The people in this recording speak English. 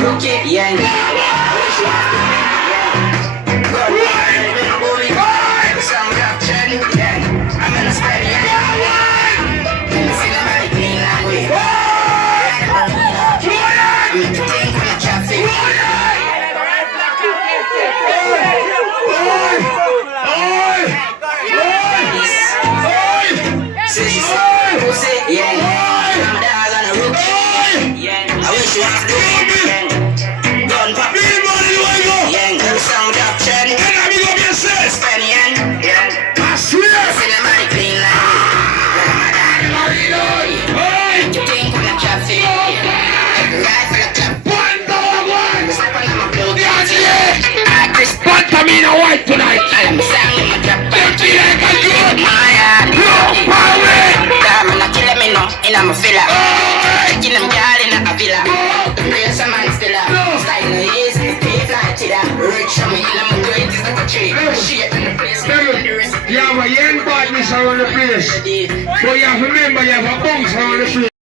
rookie, yeah. I'm gonna spread it. Me no white tonight. I'm saying my trap. Dirty like a good. No, power. I'm not killing me no, and I'm a filler. Taking them girl in a villa. The place a man still up. Style is pay fly to that. Rich on me, and I'm great is like a tree. Shit in the place. You have a young badness around the place. But you have to remember you have a bunks around the place.